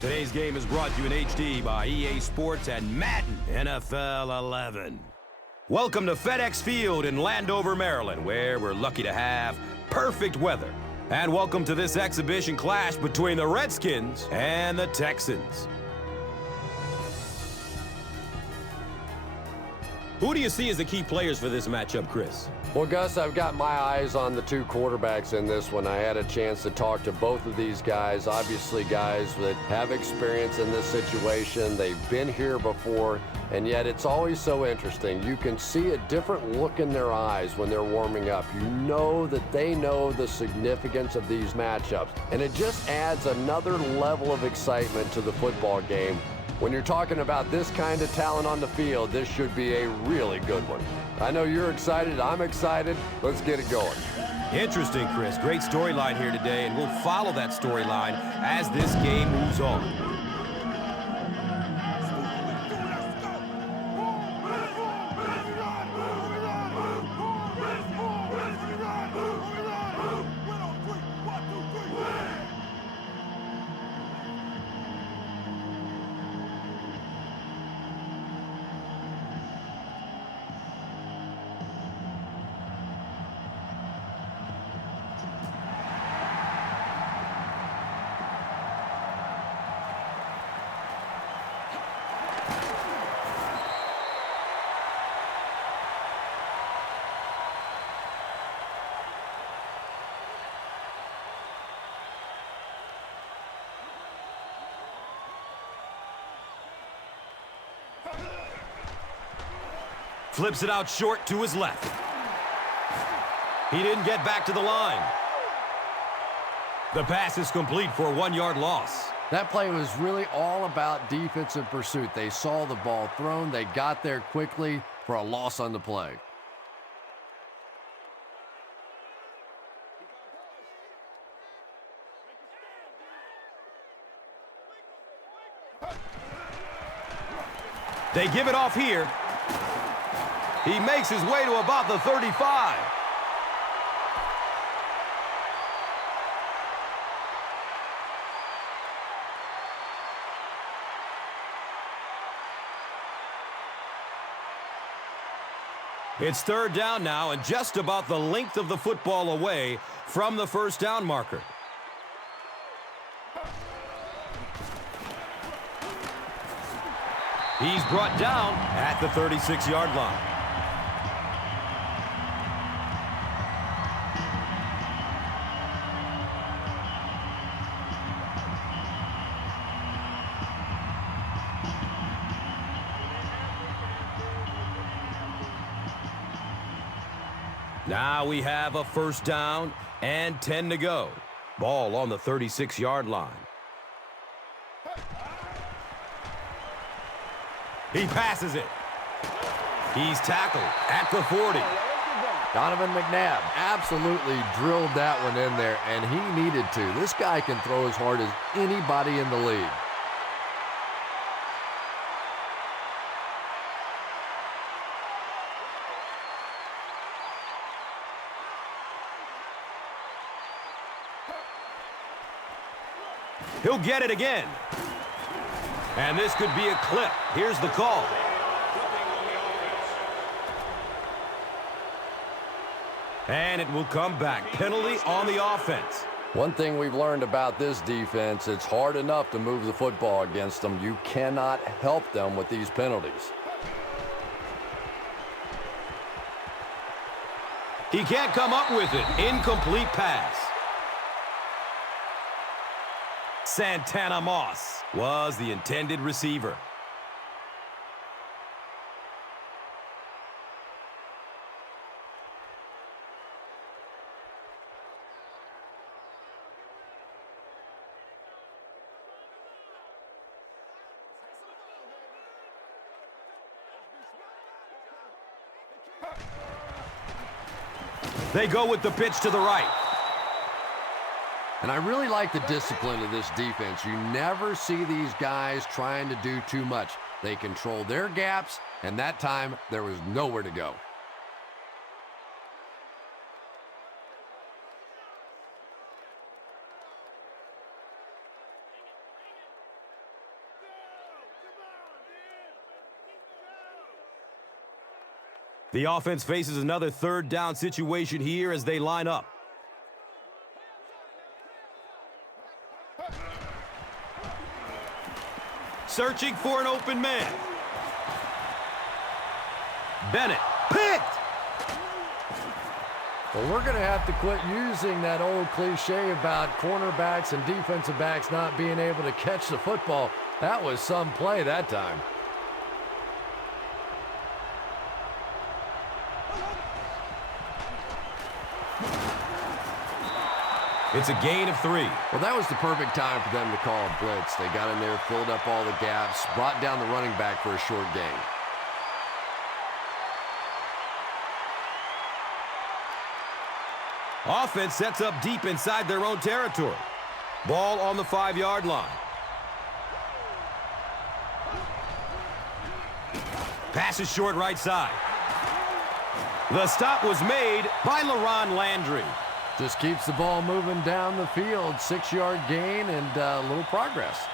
Today's game is brought to you in HD by EA Sports and Madden NFL 11. Welcome to FedEx Field in Landover, Maryland, where we're lucky to have perfect weather. And welcome to this exhibition clash between the Redskins and the Texans. Who do you see as the key players for this matchup, Chris? Well, Gus, I've got my eyes on the two quarterbacks in this one. I had a chance to talk to both of these guys, obviously guys that have experience in this situation. They've been here before, and yet it's always so interesting. You can see a different look in their eyes when they're warming up. You know that they know the significance of these matchups, and it just adds another level of excitement to the football game. When you're talking about this kind of talent on the field, this should be a really good one. I know you're excited. I'm excited. Let's get it going. Interesting, Chris. Great storyline here today, and we'll follow that storyline as this game moves on. Flips it out short to his left. He didn't get back to the line. The pass is complete for a 1-yard loss. That play was really all about defensive pursuit. They saw the ball thrown. They got there quickly for a loss on the play. They give it off here. He makes his way to about the 35. It's third down now and just about the length of the football away from the first down marker. He's brought down at the 36-yard line. Now we have a first down and 10 to go. Ball on the 36-yard line. He passes it. He's tackled at the 40. Donovan McNabb absolutely drilled that one in there, and he needed to. This guy can throw as hard as anybody in the league. He'll get it again. And this could be a clip. Here's the call. And it will come back. Penalty on the offense. One thing we've learned about this defense, it's hard enough to move the football against them. You cannot help them with these penalties. He can't come up with it. Incomplete pass. Santana Moss was the intended receiver. They go with the pitch to the right. And I really like the discipline of this defense. You never see these guys trying to do too much. They control their gaps, and that time there was nowhere to go. The offense faces another third down situation here as they line up. Searching for an open man. Bennett picked. Well, we're going to have to quit using that old cliche about cornerbacks and defensive backs not being able to catch the football. That was some play that time. It's a gain of 3. Well, that was the perfect time for them to call a blitz. They got in there, filled up all the gaps, brought down the running back for a short gain. Offense sets up deep inside their own territory. Ball on the 5-yard line. Pass is short right side. The stop was made by LaRon Landry. Just keeps the ball moving down the field. 6-yard gain and a little progress.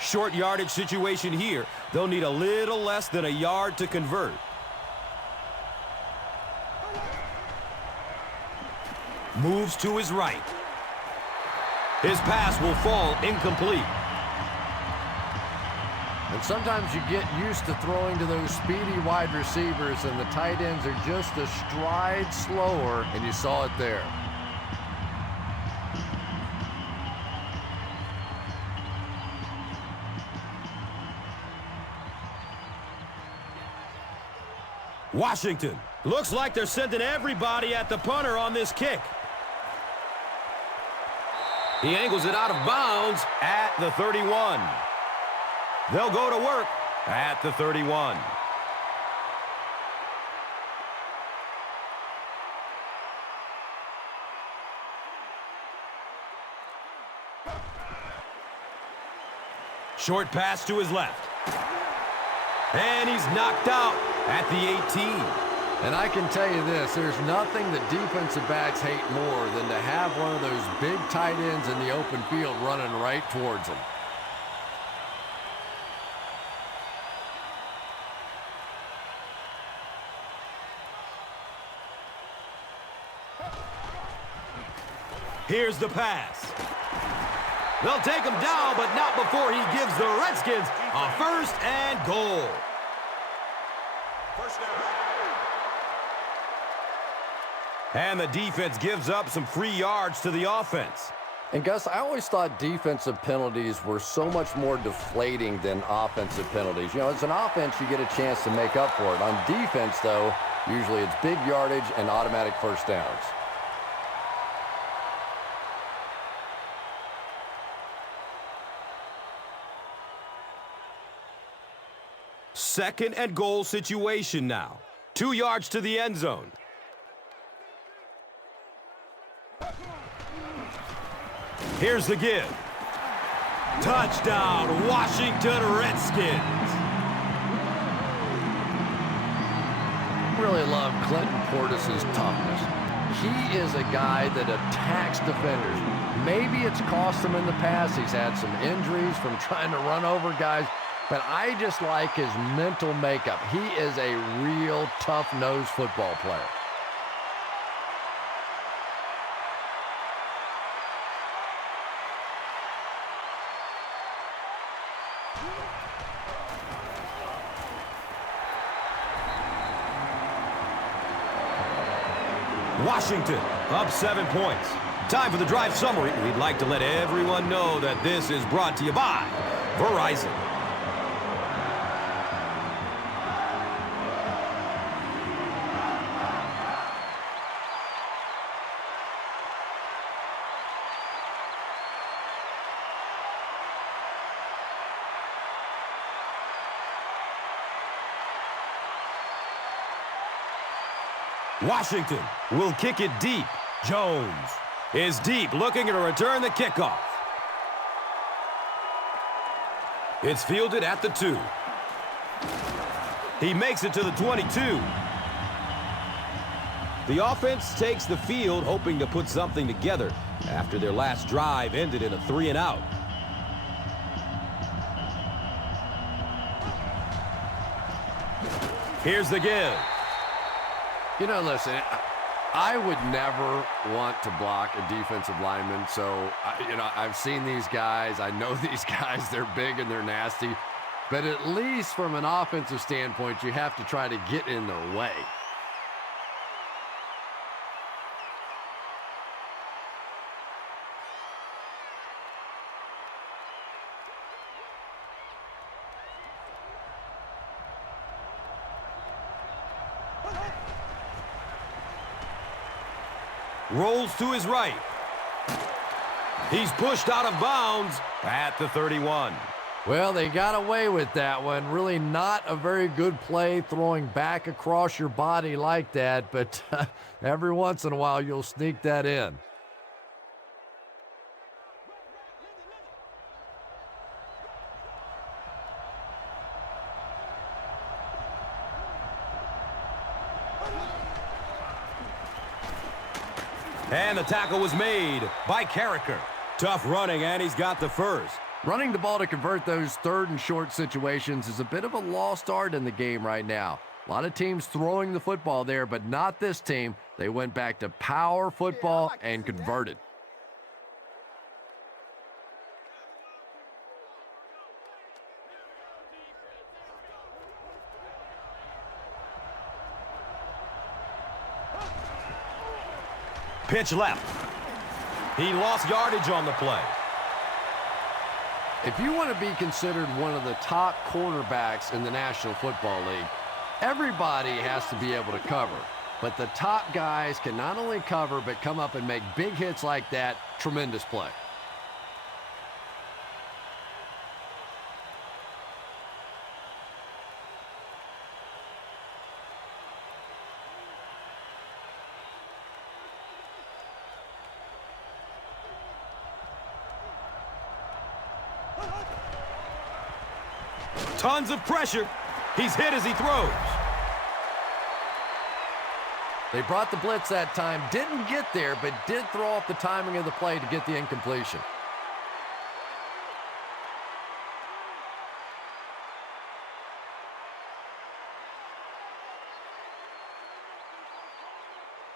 Short yardage situation here. They'll need a little less than a yard to convert. Moves to his right. His pass will fall incomplete. And sometimes you get used to throwing to those speedy wide receivers, and the tight ends are just a stride slower, and you saw it there. Washington. Looks like they're sending everybody at the punter on this kick. He angles it out of bounds at the 31. They'll go to work at the 31. Short pass to his left. And he's knocked out at the 18. And I can tell you this, there's nothing that defensive backs hate more than to have one of those big tight ends in the open field running right towards them. Here's the pass. They'll take him down, but not before he gives the Redskins a 1st and goal. First down. And the defense gives up some free yards to the offense. And Gus, I always thought defensive penalties were so much more deflating than offensive penalties. You know, as an offense, you get a chance to make up for it. On defense, though, usually it's big yardage and automatic first downs. Second and goal situation now. 2 yards to the end zone. Here's the give. Touchdown, Washington Redskins. Really love Clinton Portis's toughness. He is a guy that attacks defenders. Maybe it's cost him in the past. He's had some injuries from trying to run over guys. But I just like his mental makeup. He is a real tough-nosed football player. Washington up 7 points. Time for the drive summary. We'd like to let everyone know that this is brought to you by Verizon. Washington will kick it deep. Jones is deep, looking to return the kickoff. It's fielded at the 2. He makes it to the 22. The offense takes the field, hoping to put something together after their last drive ended in a 3-and-out. Here's the give. You know, listen, I would never want to block a defensive lineman. So, I've seen these guys. I know these guys. They're big and they're nasty. But at least from an offensive standpoint, you have to try to get in their way. Rolls to his right. He's pushed out of bounds at the 31. Well, they got away with that one. Really not a very good play throwing back across your body like that, but every once in a while you'll sneak that in. And the tackle was made by Carricker. Tough running, and he's got the first. Running the ball to convert those third and short situations is a bit of a lost art in the game right now. A lot of teams throwing the football there, but not this team. They went back to power football and converted. Pitch left. He lost yardage on the play. If you want to be considered one of the top quarterbacks in the National Football League, everybody has to be able to cover. But the top guys can not only cover, but come up and make big hits like that. Tremendous play. Tons of pressure. He's hit as he throws. They brought the blitz that time. Didn't get there, but did throw off the timing of the play to get the incompletion.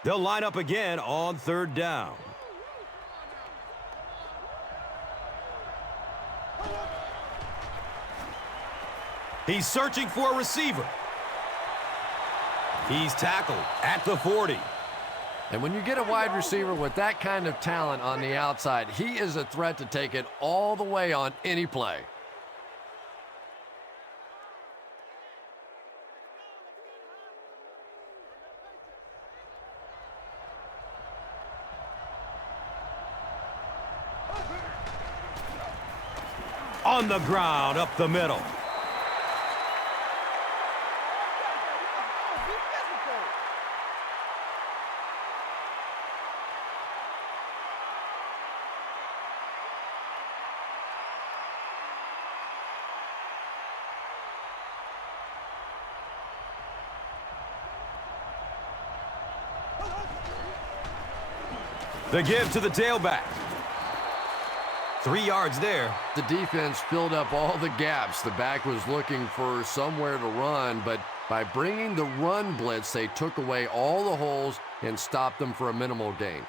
They'll line up again on third down. He's searching for a receiver. He's tackled at the 40. And when you get a wide receiver with that kind of talent on the outside, he is a threat to take it all the way on any play. On the ground, up the middle. The give to the tailback. 3 yards there. The defense filled up all the gaps. The back was looking for somewhere to run, but by bringing the run blitz, they took away all the holes and stopped them for a minimal gain.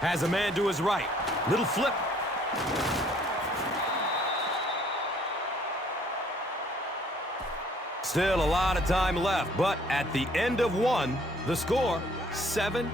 Has a man to his right. Little flip. Still a lot of time left, but at the end of one, the score, 7-0.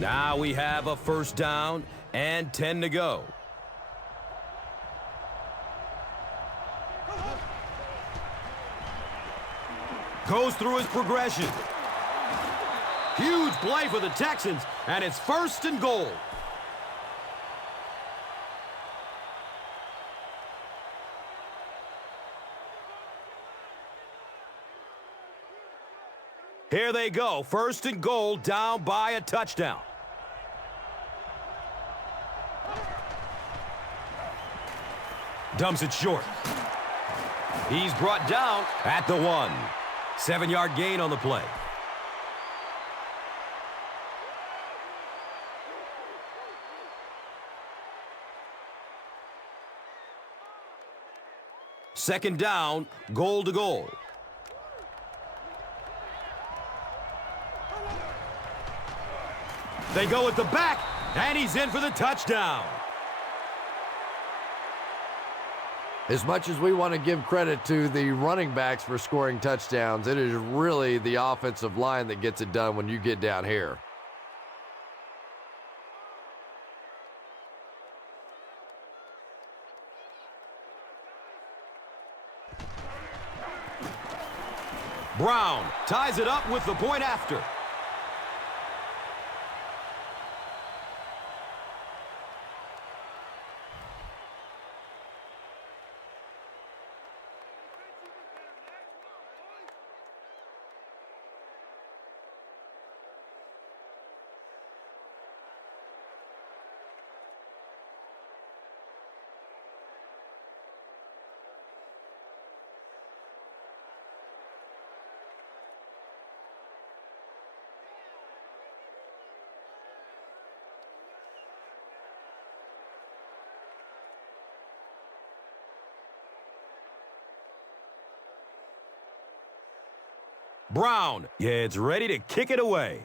Now we have a first down and 10 to go. Goes through his progression. Huge play for the Texans, and it's 1st and goal. Here they go, 1st and goal, down by a touchdown. Dumps it short. He's brought down at the 1. 7-yard gain on the play. Second down, goal to goal. They go at the back, and he's in for the touchdown. As much as we want to give credit to the running backs for scoring touchdowns, it is really the offensive line that gets it done when you get down here. Brown ties it up with the point after. Brown gets ready to kick it away.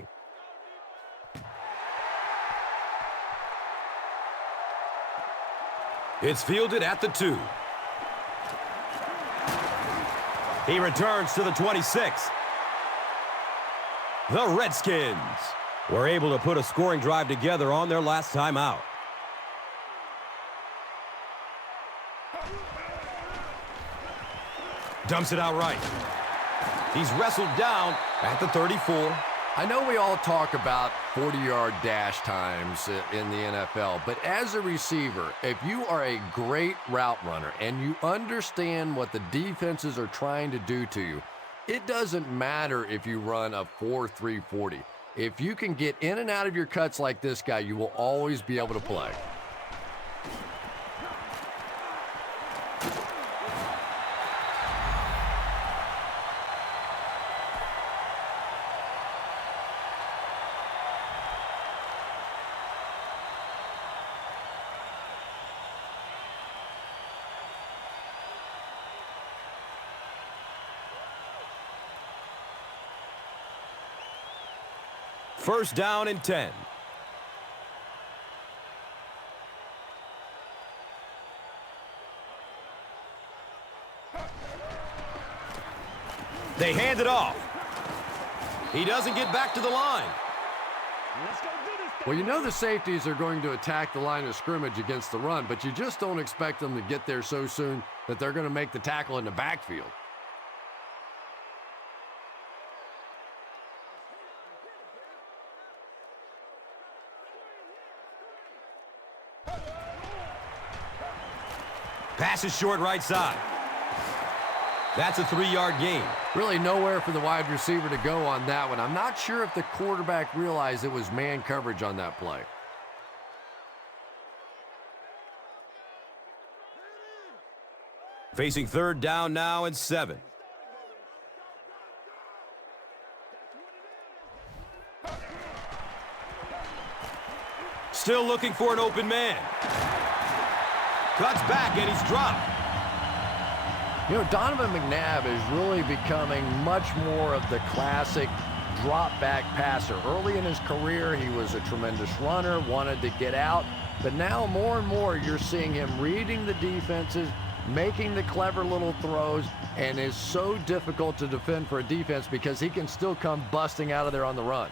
It's fielded at the 2. He returns to the 26. The Redskins were able to put a scoring drive together on their last time out. Dumps it out right. He's wrestled down at the 34. I know we all talk about 40-yard dash times in the NFL, but as a receiver, if you are a great route runner and you understand what the defenses are trying to do to you, it doesn't matter if you run a 4.3 40. If you can get in and out of your cuts like this guy, you will always be able to play. First down and 10. They hand it off. He doesn't get back to the line. Well, you know the safeties are going to attack the line of scrimmage against the run, but you just don't expect them to get there so soon that they're going to make the tackle in the backfield. Pass is short right side. That's a 3-yard gain. Really nowhere for the wide receiver to go on that one. I'm not sure if the quarterback realized it was man coverage on that play. Facing third down now and 7. Still looking for an open man. Cuts back and he's dropped. You know, Donovan McNabb is really becoming much more of the classic drop-back passer. Early in his career, he was a tremendous runner, wanted to get out, but now more and more you're seeing him reading the defenses, making the clever little throws, and is so difficult to defend for a defense because he can still come busting out of there on the run.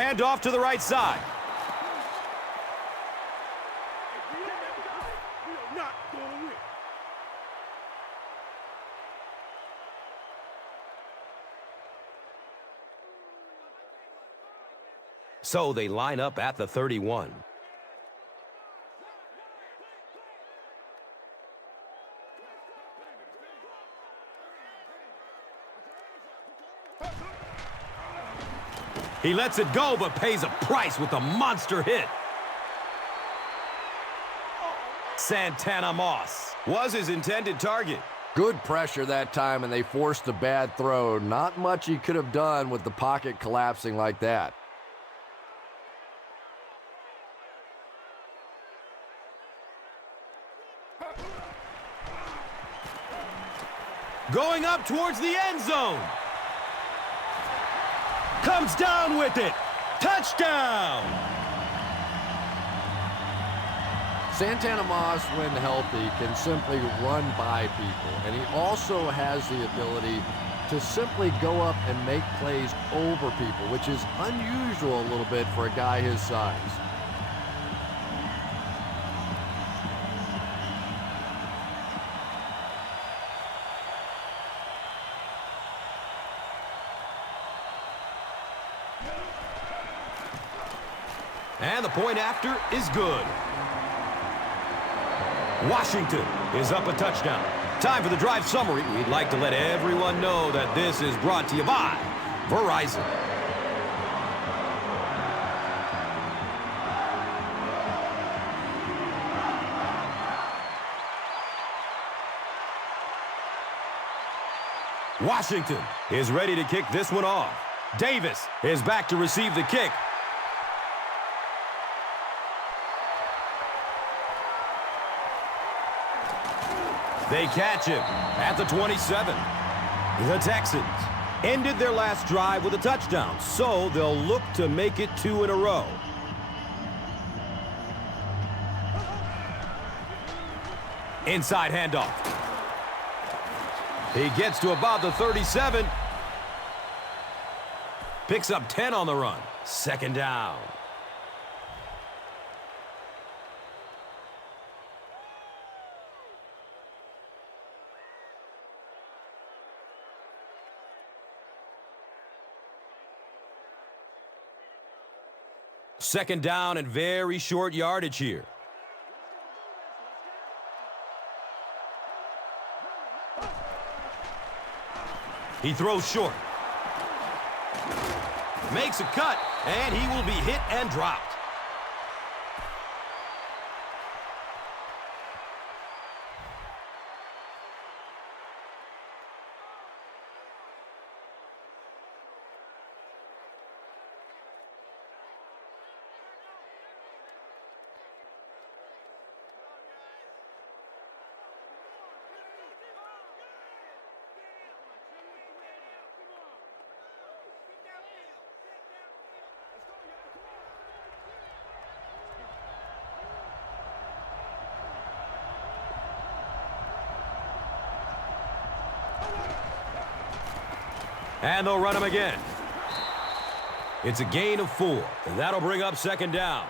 Hand off to the right side. So they line up at the 31. He lets it go, but pays a price with a monster hit. Santana Moss was his intended target. Good pressure that time, and they forced a bad throw. Not much he could have done with the pocket collapsing like that. Going up towards the end zone. Comes down with it. Touchdown! Santana Moss, when healthy, can simply run by people. And he also has the ability to simply go up and make plays over people, which is unusual a little bit for a guy his size. And the point after is good. Washington is up a touchdown. Time for the drive summary. We'd like to let everyone know that this is brought to you by Verizon. Washington is ready to kick this one off. Davis is back to receive the kick. They catch him at the 27. The Texans ended their last drive with a touchdown, so they'll look to make it 2 in a row. Inside handoff. He gets to about the 37. Picks up 10 on the run. Second down. Second down and very short yardage here. He throws short. Makes a cut, and he will be hit and dropped. And they'll run him again. It's a gain of 4, and that'll bring up second down.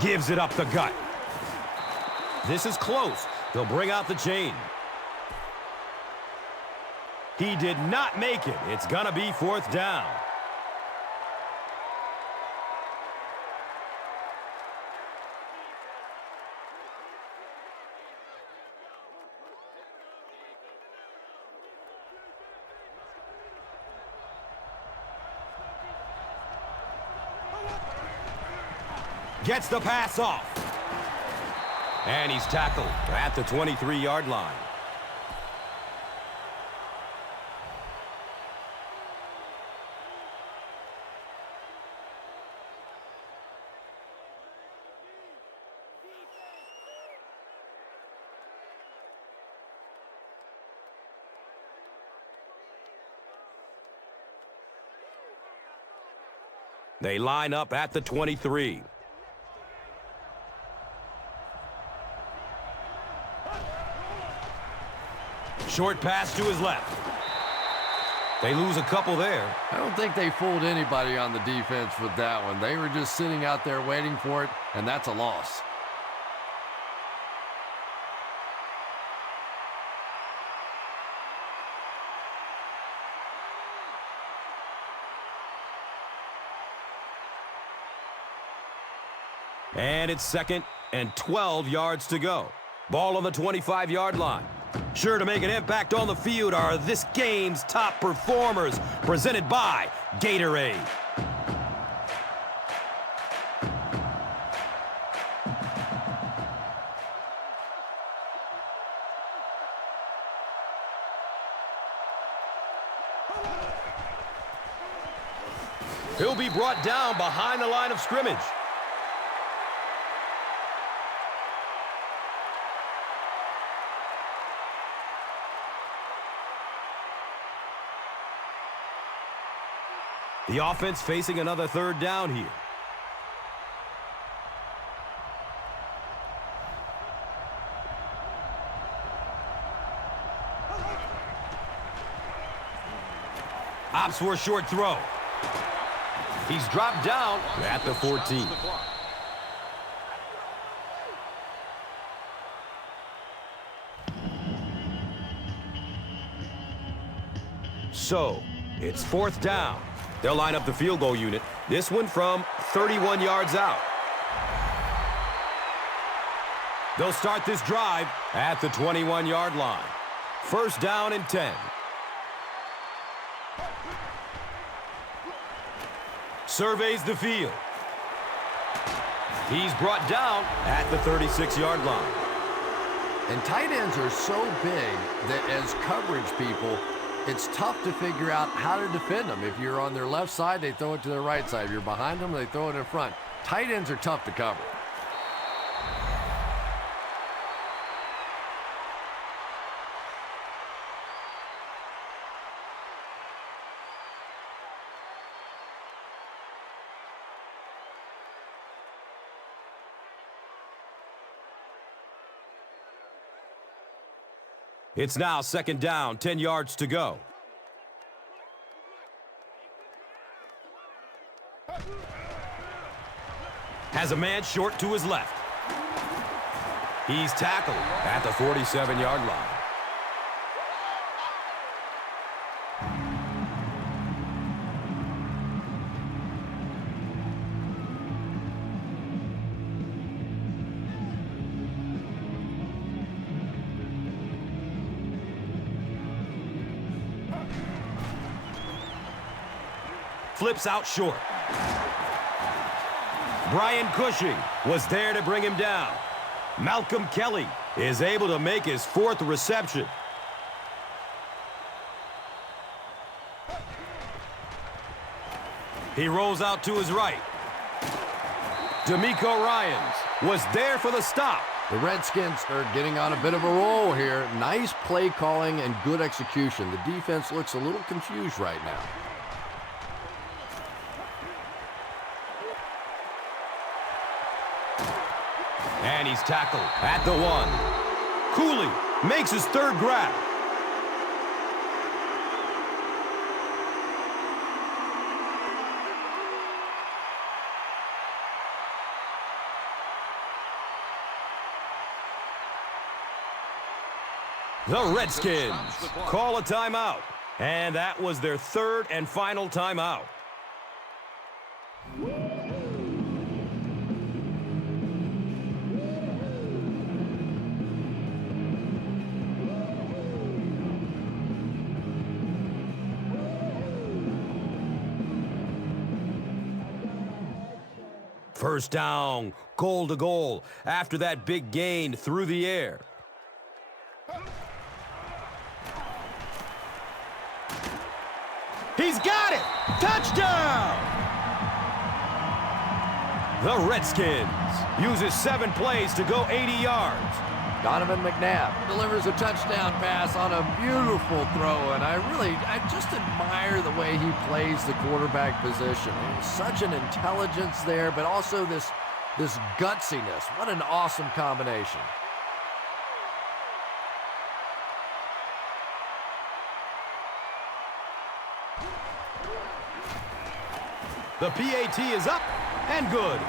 Gives it up the gut. This is close. They'll bring out the chain. He did not make it. It's going to be fourth down. Gets the pass off. And he's tackled at the 23-yard line. They line up at the 23. Short pass to his left. They lose a couple there. I don't think they fooled anybody on the defense with that one. They were just sitting out there waiting for it, and that's a loss. And it's 2nd and 12 yards to go. Ball on the 25-yard line. Sure to make an impact on the field are this game's top performers, presented by Gatorade. He'll be brought down behind the line of scrimmage. The offense facing another 3rd down here. Opts for a short throw. He's dropped down at the 14. So, it's 4th down. They'll line up the field goal unit. This one from 31 yards out. They'll start this drive at the 21-yard line. 1st down and 10. Surveys the field. He's brought down at the 36-yard line. And tight ends are so big that as coverage people, it's tough to figure out how to defend them. If you're on their left side, they throw it to their right side. If you're behind them, they throw it in front. Tight ends are tough to cover. It's now 2nd down, 10 yards to go. Has a man short to his left. He's tackled at the 47-yard line. Flips out short. Brian Cushing was there to bring him down. Malcolm Kelly is able to make his 4th reception. He rolls out to his right. D'Amico Ryans was there for the stop. The Redskins are getting on a bit of a roll here. Nice play calling and good execution. The defense looks a little confused right now. And he's tackled at the 1. Cooley makes his 3rd grab. The Redskins call a timeout. And that was their 3rd and final timeout. First down, goal to goal, after that big gain through the air. He's got it! Touchdown! The Redskins uses 7 plays to go 80 yards. Donovan McNabb delivers a touchdown pass on a beautiful throw, and I just admire the way he plays the quarterback position. Such an intelligence there, but also this gutsiness. What an awesome combination. The PAT is up and good.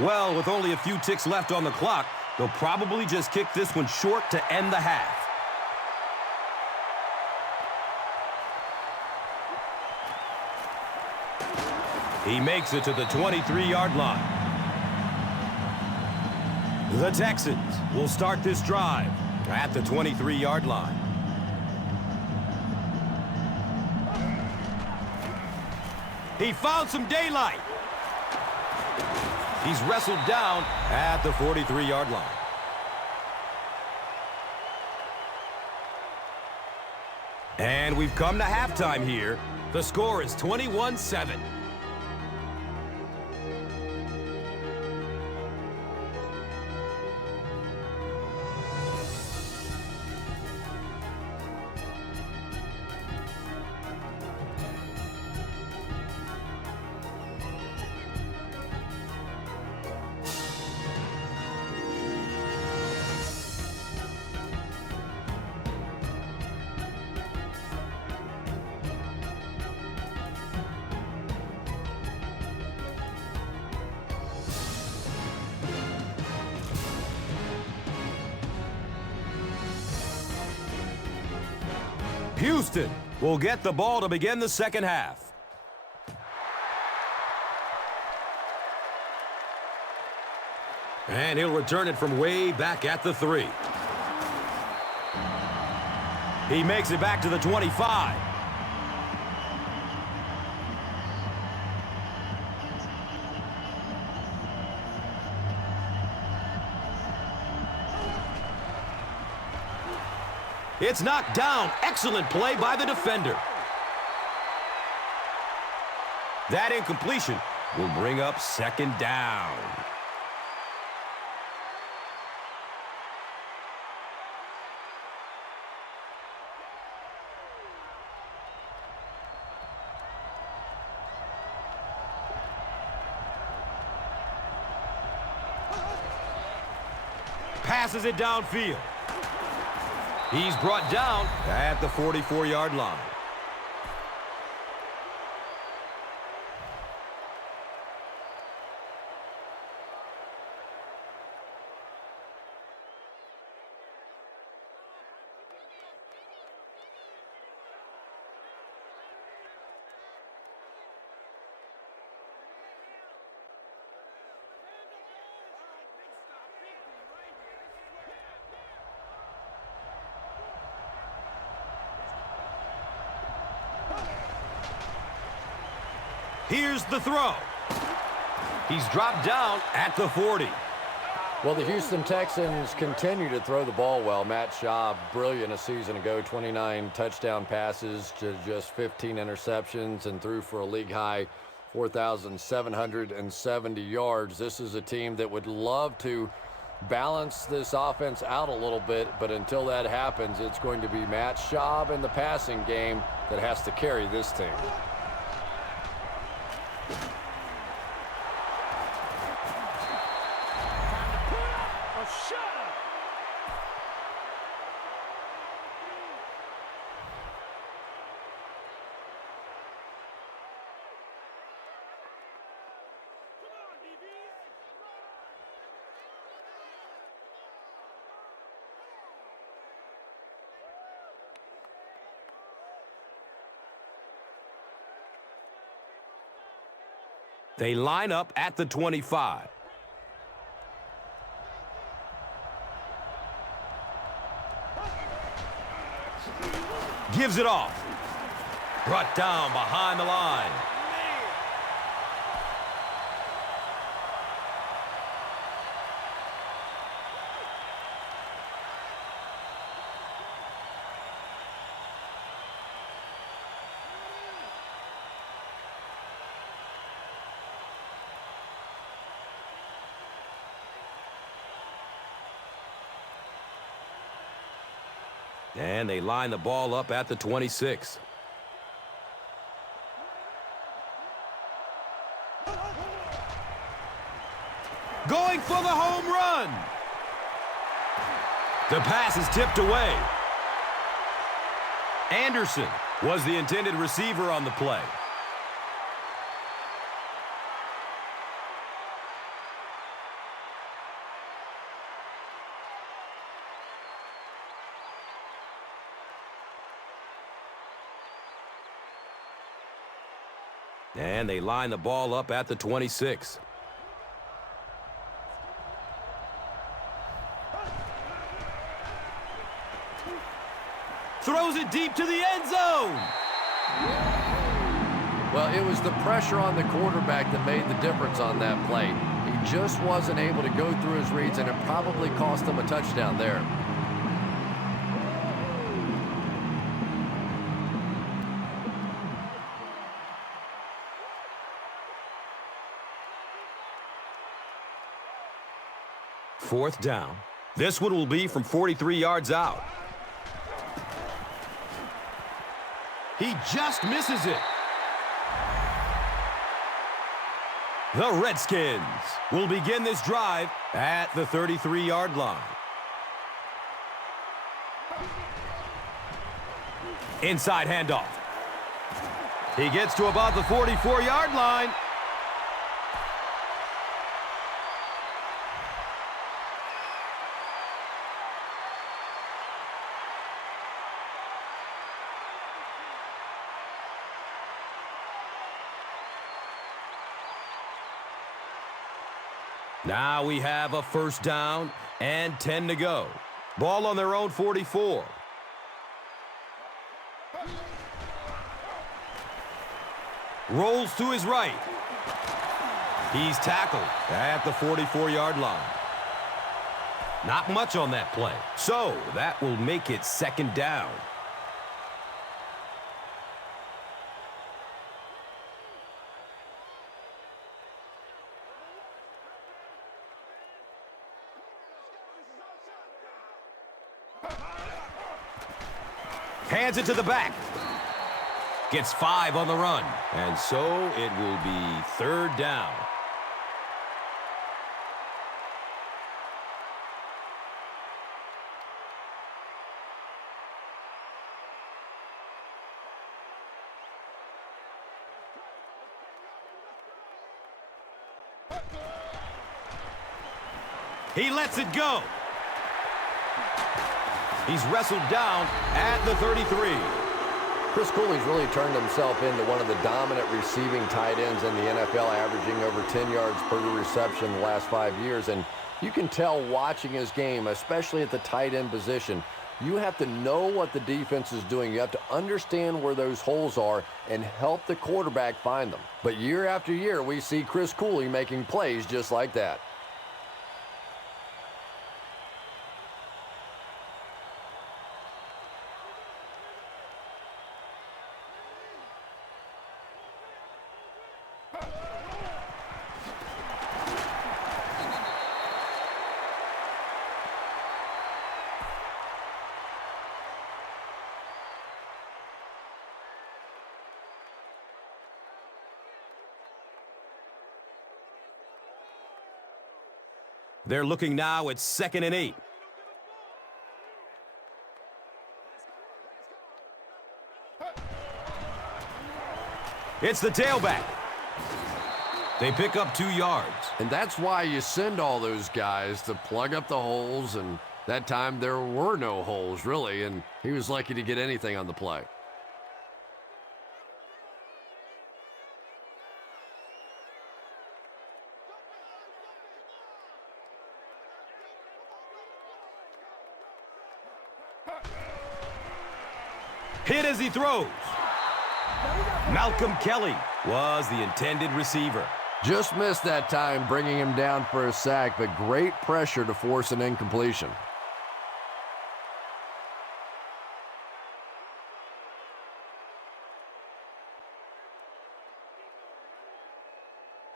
Well, with only a few ticks left on the clock, they'll probably just kick this one short to end the half. He makes it to the 23-yard line. The Texans will start this drive at the 23-yard line. He found some daylight. He's wrestled down at the 43-yard line. And we've come to halftime here. The score is 21-7. Houston will get the ball to begin the second half. And he'll return it from way back at the 3. He makes it back to the 25. It's knocked down. Excellent play by the defender. That incompletion will bring up second down. Passes it downfield. He's brought down at the 44-yard line. Here's the throw. He's dropped down at the 40. Well, the Houston Texans continue to throw the ball well. Matt Schaub, brilliant a season ago, 29 touchdown passes to just 15 interceptions and threw for a league-high 4,770 yards. This is a team that would love to balance this offense out a little bit, but until that happens, it's going to be Matt Schaub in the passing game that has to carry this team. They line up at the 25. Gives it off. Brought down behind the line. And they line the ball up at the 26. Going for the home run. The pass is tipped away. Anderson was the intended receiver on the play. And they line the ball up at the 26. Throws it deep to the end zone. Well, it was the pressure on the quarterback that made the difference on that play. He just wasn't able to go through his reads, and it probably cost him a touchdown there. Fourth down. This one will be from 43 yards out. He just misses it. The Redskins will begin this drive at the 33-yard line. Inside handoff. He gets to about the 44-yard line. Now we have a first down and 10 to go. Ball on their own 44. Rolls to his right. He's tackled at the 44-yard line. Not much on that play, so that will make it second down. Hands it to the back. Gets 5 on the run. And so it will be third down. He lets it go. He's wrestled down at the 33. Chris Cooley's really turned himself into one of the dominant receiving tight ends in the NFL, averaging over 10 yards per reception the last 5 years. And you can tell watching his game, especially at the tight end position, you have to know what the defense is doing. You have to understand where those holes are and help the quarterback find them. But year after year, we see Chris Cooley making plays just like that. They're looking now at 2nd and 8. It's the tailback. They pick up 2 yards. And that's why you send all those guys to plug up the holes, and that time there were no holes, really, and he was lucky to get anything on the play. Hit as he throws. Malcolm Kelly was the intended receiver. Just missed that time, bringing him down for a sack, but great pressure to force an incompletion.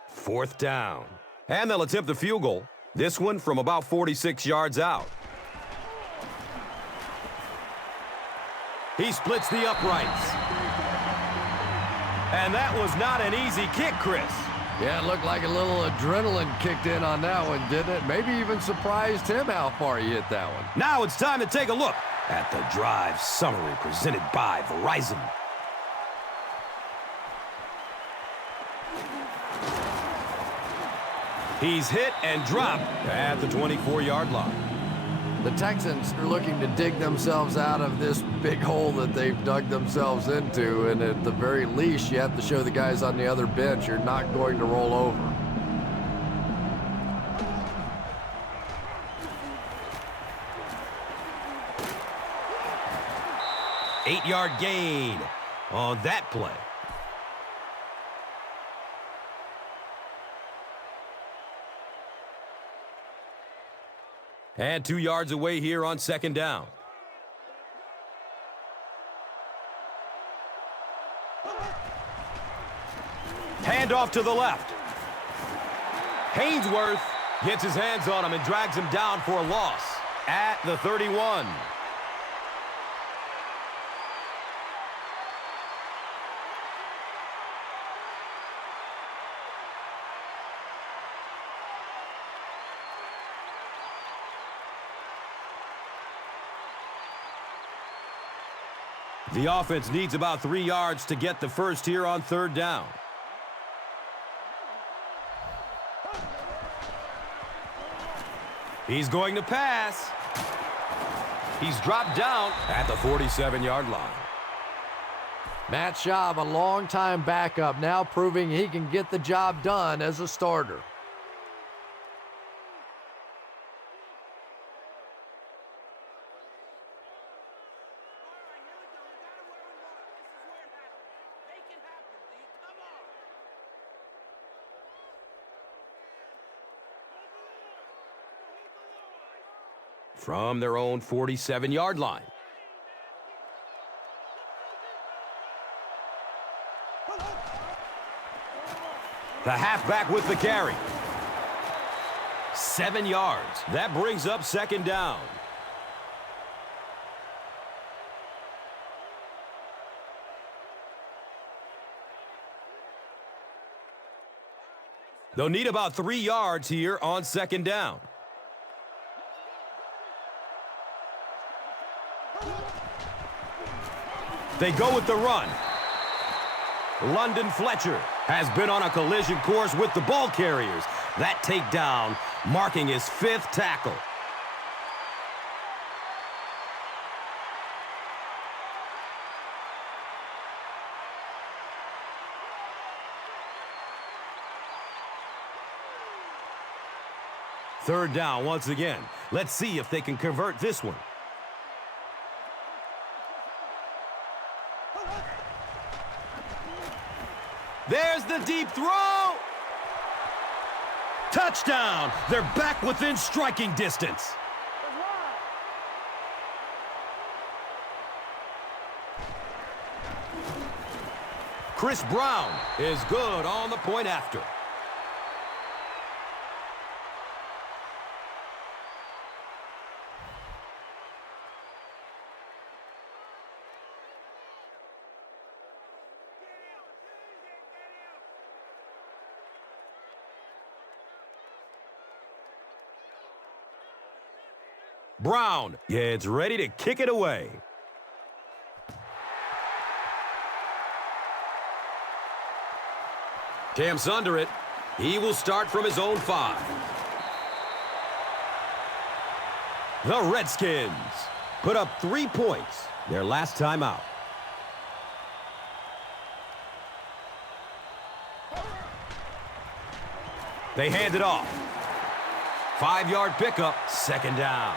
Fourth down. And they'll attempt the field goal. This one from about 46 yards out. He splits the uprights. And that was not an easy kick, Chris. Yeah, it looked like a little adrenaline kicked in on that one, didn't it? Maybe even surprised him how far he hit that one. Now it's time to take a look at the drive summary presented by Verizon. He's hit and dropped at the 24-yard line. The Texans are looking to dig themselves out of this big hole that they've dug themselves into, and at the very least, you have to show the guys on the other bench you're not going to roll over. Eight-yard gain on that play. And 2 yards away here on second down. Handoff to the left. Haynesworth gets his hands on him and drags him down for a loss at the 31. The offense needs about 3 yards to get the first here on third down. He's going to pass. He's dropped down at the 47-yard line. Matt Schaub, a long-time backup, now proving he can get the job done as a starter. From their own 47-yard line. The halfback with the carry. 7 yards. That brings up second down. They'll need about 3 yards here on second down. They go with the run. London Fletcher has been on a collision course with the ball carriers. That takedown marking his 5th tackle. Third down once again. Let's see if they can convert this one. There's the deep throw. Touchdown. They're back within striking distance. Chris Brown is good on the point after. Brown gets ready to kick it away. Camps under it. He will start from his own 5. The Redskins put up 3 points their last time out. They hand it off. 5-yard pickup, second down.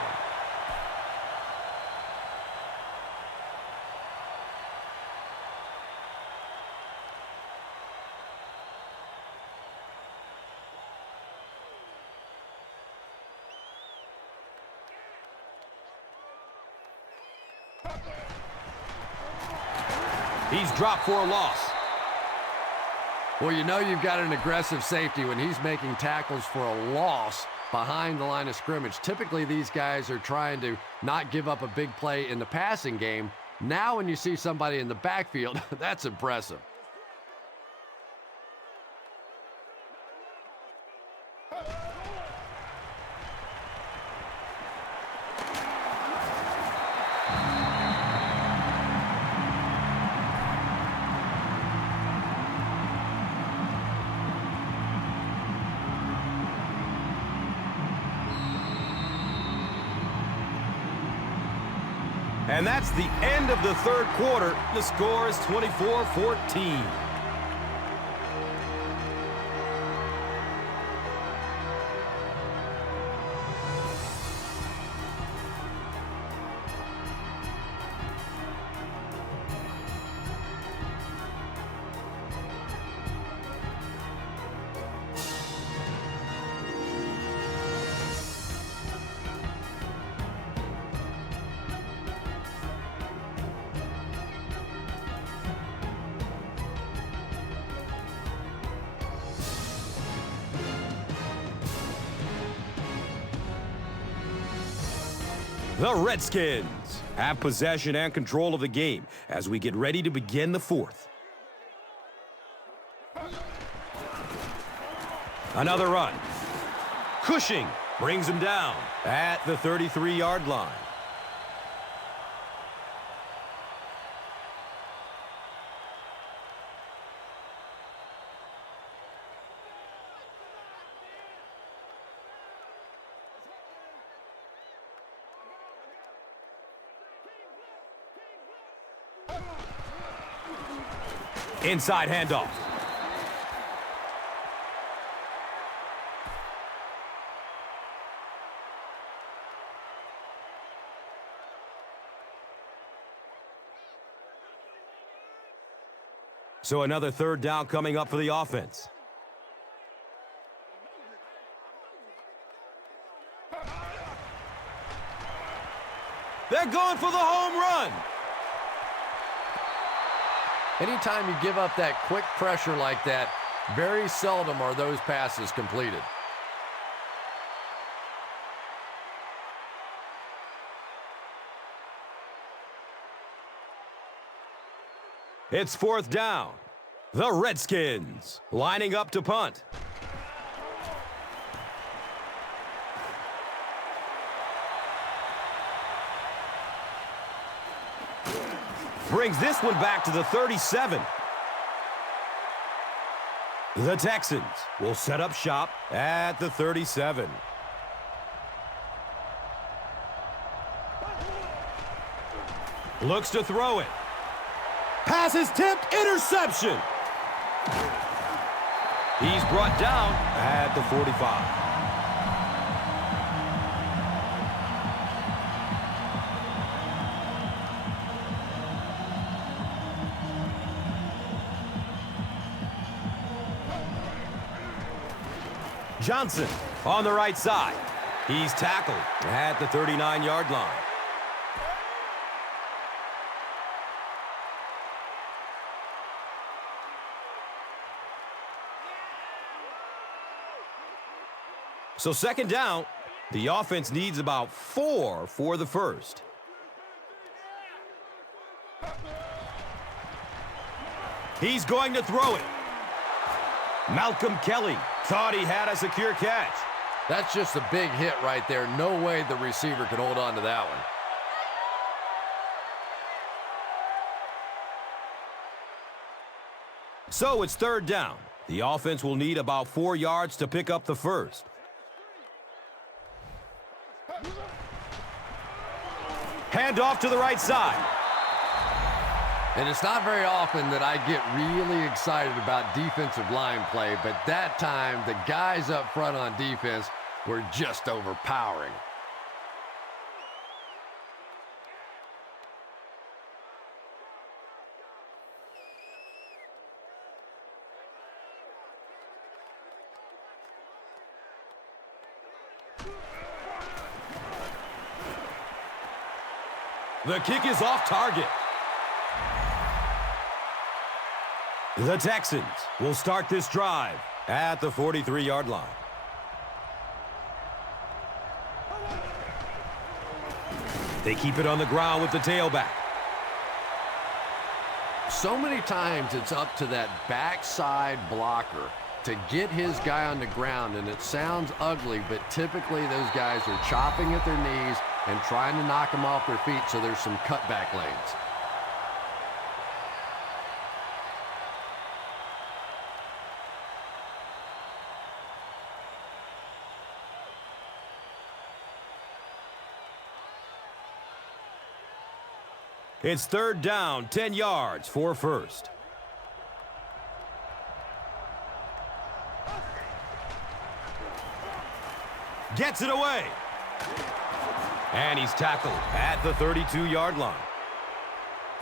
He's dropped for a loss. Well, you know you've got an aggressive safety when he's making tackles for a loss behind the line of scrimmage. Typically, these guys are trying to not give up a big play in the passing game, Now when you see somebody in the backfield, that's impressive. And that's the end of the third quarter. The score is 24-14. The Redskins have possession and control of the game as we get ready to begin the fourth. Another run. Cushing brings him down at the 33-yard line. Inside handoff. So another third down coming up for the offense. They're going for the home run. Anytime you give up that quick pressure like that, very seldom are those passes completed. It's fourth down. The Redskins lining up to punt. Brings this one back to the 37. The Texans will set up shop at the 37. Looks to throw it. Passes tipped, interception. He's brought down at the 45. Johnson on the right side. He's tackled at the 39-yard line. So second down, the offense needs about 4 for the first. He's going to throw it. Malcolm Kelly thought he had a secure catch. That's just a big hit right there. No way the receiver could hold on to that one. So it's third down. The offense will need about 4 yards to pick up the first. Hand off to the right side. And it's not very often that I get really excited about defensive line play, but that time the guys up front on defense were just overpowering. The kick is off target. The Texans will start this drive at the 43-yard line. They keep it on the ground with the tailback. so many times it's up to that backside blocker to get his guy on the ground, and it sounds ugly, but typically those guys are chopping at their knees and trying to knock them off their feet, so there's some cutback lanes. It's third down, 10 yards for first. Gets it away. And he's tackled at the 32-yard line.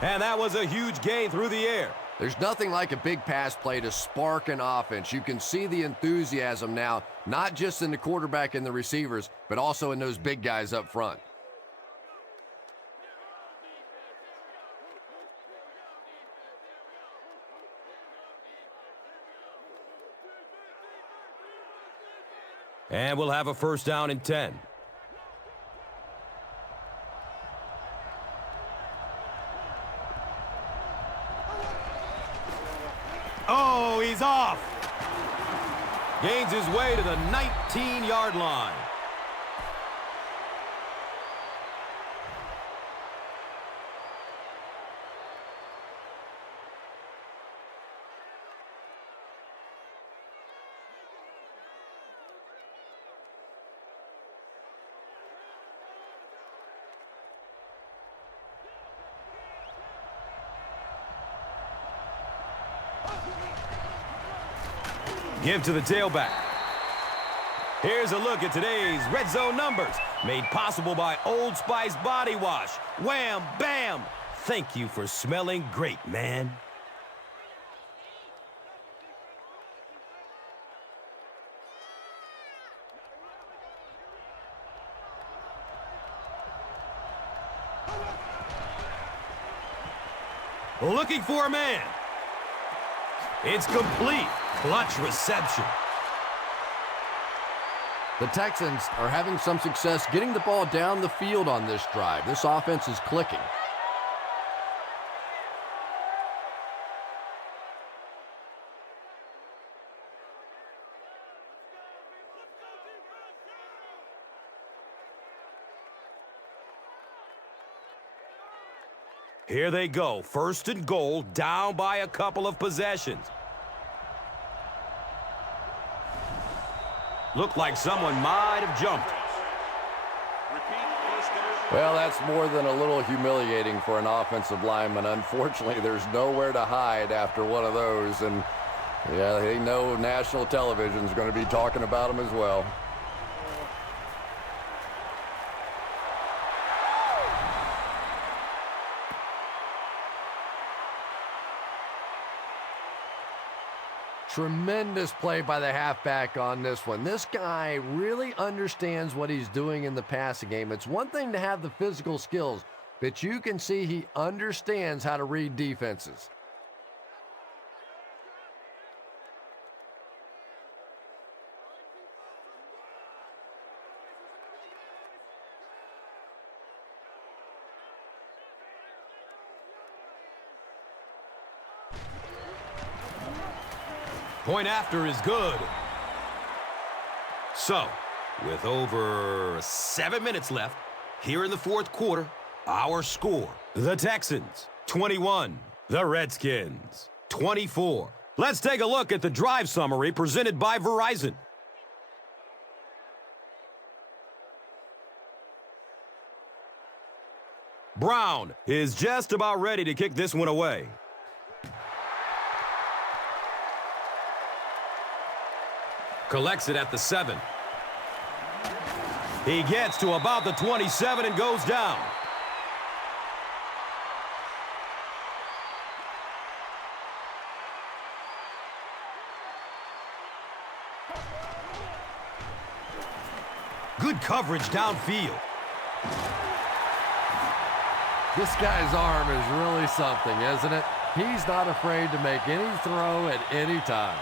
And that was a huge gain through the air. There's nothing like a big pass play to spark an offense. You can see the enthusiasm now, not just in the quarterback and the receivers, but also in those big guys up front. And we'll have a first down and 10. Oh, he's off. Gains his way to the 19-yard line. Give to the tailback. Here's a look at today's Red Zone numbers, made possible by Old Spice Body Wash. Wham, bam! Thank you for smelling great, man. Looking for a man. It's complete. Clutch reception. The Texans are having some success getting the ball down the field on this drive. This offense is clicking. Here they go. First and goal, down by a couple of possessions. Looked like someone might have jumped. Well, that's more than a little humiliating for an offensive lineman. Unfortunately, there's nowhere to hide after one of those. And, yeah, they know national television is going to be talking about them as well. Tremendous play by the halfback on this one. This guy really understands what he's doing in the passing game. It's one thing to have the physical skills, but you can see he understands how to read defenses. Point after is good. So, with over 7 minutes left, here in the fourth quarter, our score, the Texans, 21, the Redskins, 24. Let's take a look at the drive summary presented by Verizon. Brown is just about ready to kick this one away. Collects it at the 7. He gets to about the 27 and goes down. Good coverage downfield. This guy's arm is really something, isn't it? He's not afraid to make any throw at any time.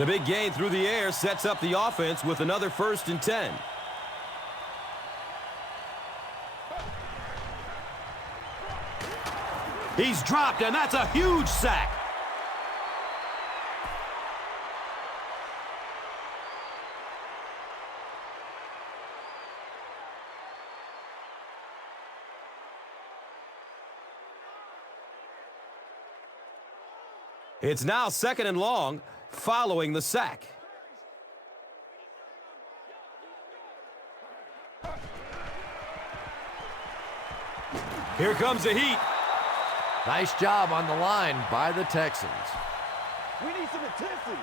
The big gain through the air sets up the offense with another 1st and 10. He's dropped, and that's a huge sack. It's now 2nd and long following the sack. Here comes the heat. Nice job on the line by the Texans. We need some intensity.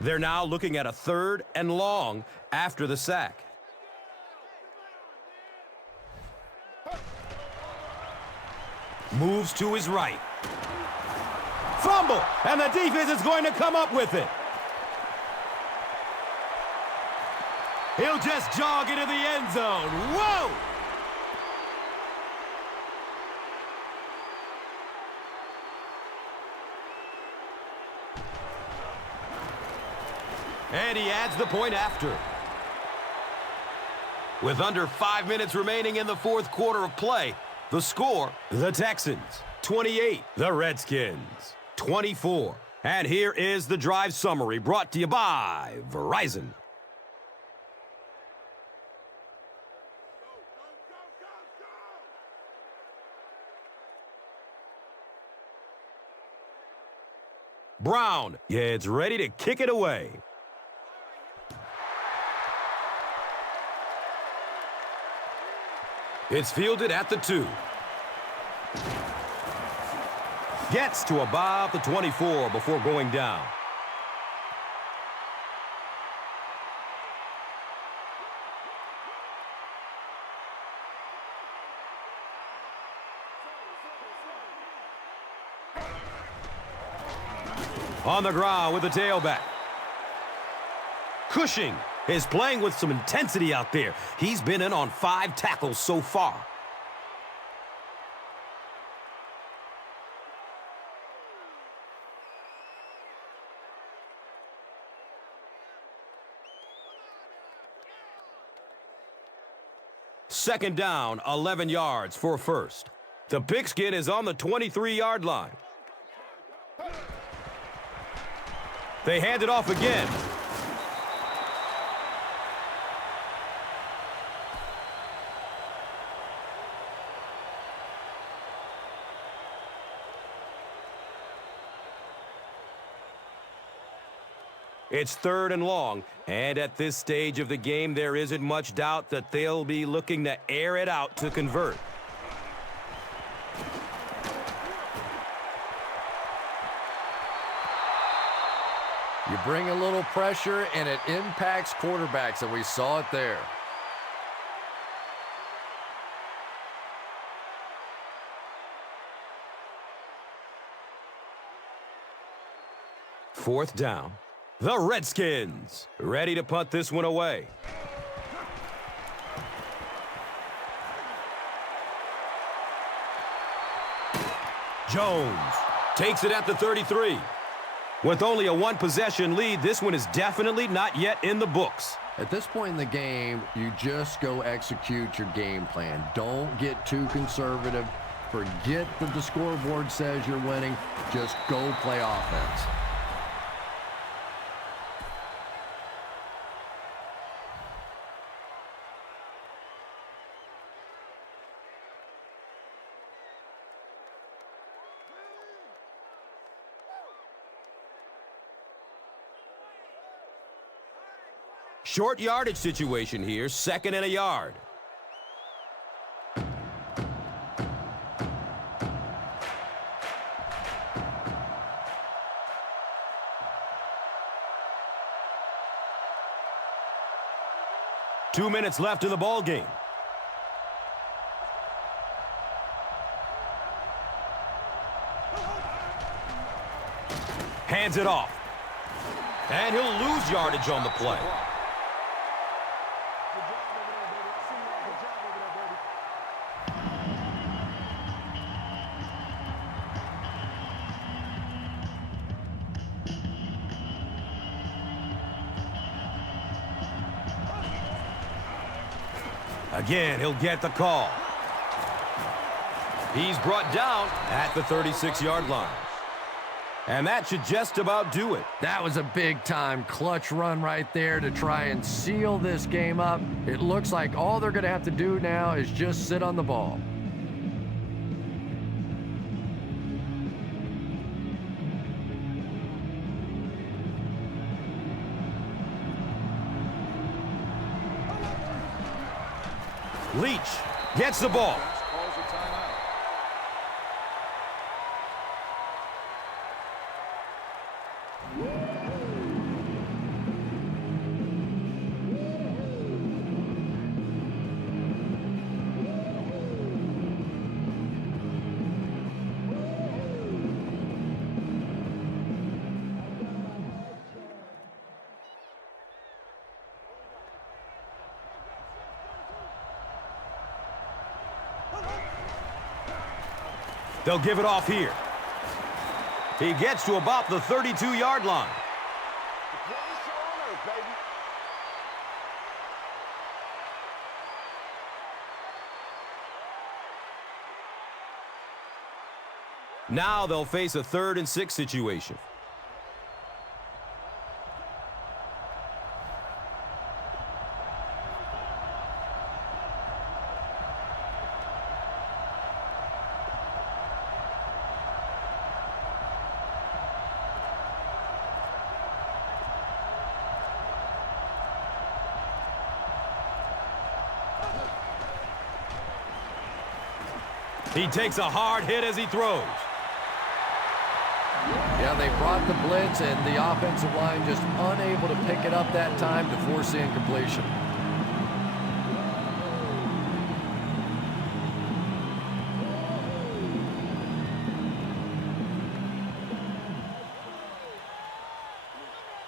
They're now looking at a 3rd and long after the sack. Moves to his right. Fumble, and the defense is going to come up with it. He'll just jog into the end zone. Whoa! And he adds the point after. With under 5 minutes remaining in the 4th quarter of play, the score, the Texans 28, the Redskins 24. And here is the drive summary brought to you by Verizon. Brown gets ready to kick it away. It's fielded at the 2. Gets to about the 24 before going down. On the ground with the tailback. Cushing is playing with some intensity out there. He's been in on 5 tackles so far. Second down, 11 yards for 1st. The pigskin is on the 23-yard line. They hand it off again. It's 3rd and long, and at this stage of the game, there isn't much doubt that they'll be looking to air it out to convert. You bring a little pressure, and it impacts quarterbacks, and we saw it there. Fourth down. The Redskins ready to punt this one away. Jones takes it at the 33. With only a 1-possession lead, this one is definitely not yet in the books. At this point in the game, you just go execute your game plan. Don't get too conservative. Forget that the scoreboard says you're winning. Just go play offense. Short yardage situation here, 2nd and a yard. Two minutes left in the ball game. Hands it off. And he'll lose yardage on the play. Again, he'll get the call. He's brought down at the 36-yard line. And that should just about do it. That was a big-time clutch run right there to try and seal this game up. It looks like all they're going to have to do now is just sit on the ball. Leach gets the ball. They'll give it off here. He gets to about the 32-yard line. Now they'll face a 3rd and 6 situation. He takes a hard hit as he throws. Yeah, they brought the blitz, and the offensive line just unable to pick it up that time to force the incompletion.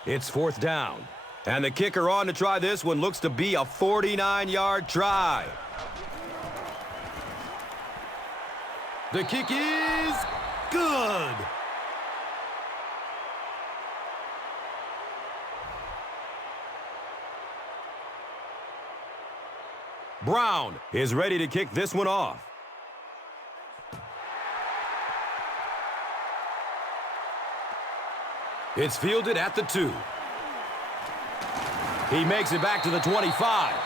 It's 4th down. And the kicker on to try this one looks to be a 49-yard try. The kick is good. Brown is ready to kick this one off. It's fielded at the 2. He makes it back to the 25.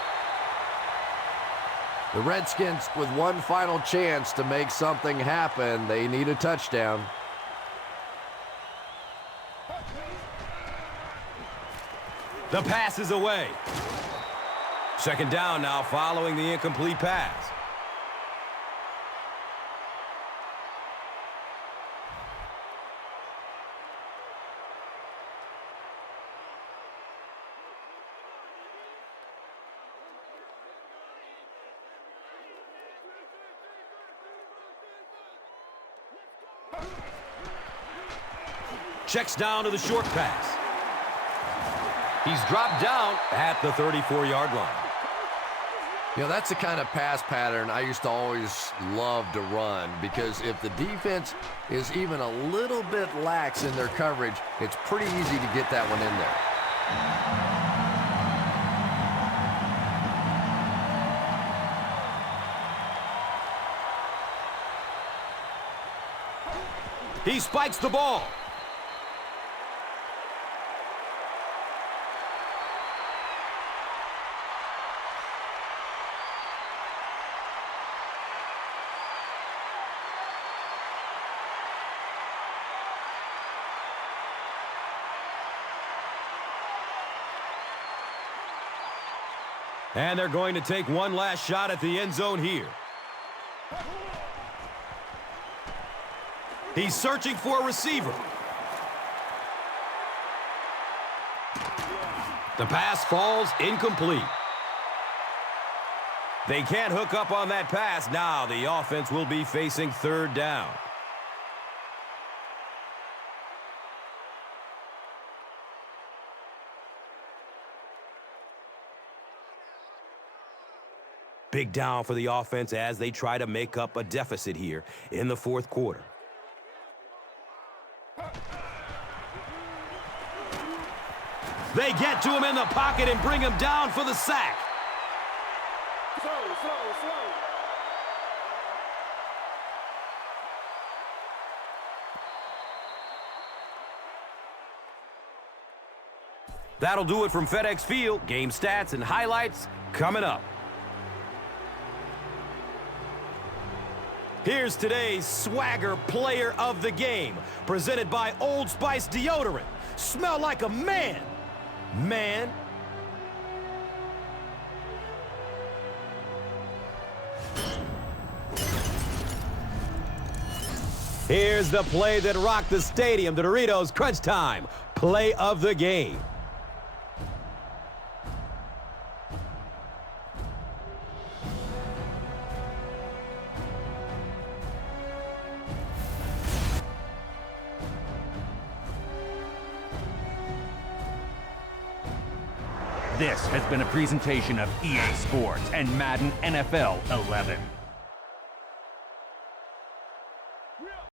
The Redskins with one final chance to make something happen. They need a touchdown. The pass is away. 2nd down now following the incomplete pass. Checks down to the short pass. He's dropped down at the 34-yard line. You know, that's the kind of pass pattern I used to always love to run, because if the defense is even a little bit lax in their coverage, it's pretty easy to get that one in there. He spikes the ball. And they're going to take one last shot at the end zone here. He's searching for a receiver. The pass falls incomplete. They can't hook up on that pass. Now the offense will be facing 3rd down. Big down for the offense as they try to make up a deficit here in the fourth quarter. They get to him in the pocket and bring him down for the sack. Slow. That'll do it from FedEx Field. Game stats and highlights coming up. Here's today's Swagger Player of the Game, presented by Old Spice Deodorant. Smell like a man. Man. Here's the play that rocked the stadium. The Doritos Crunch Time Play of the Game. This has been a presentation of EA Sports and Madden NFL 11.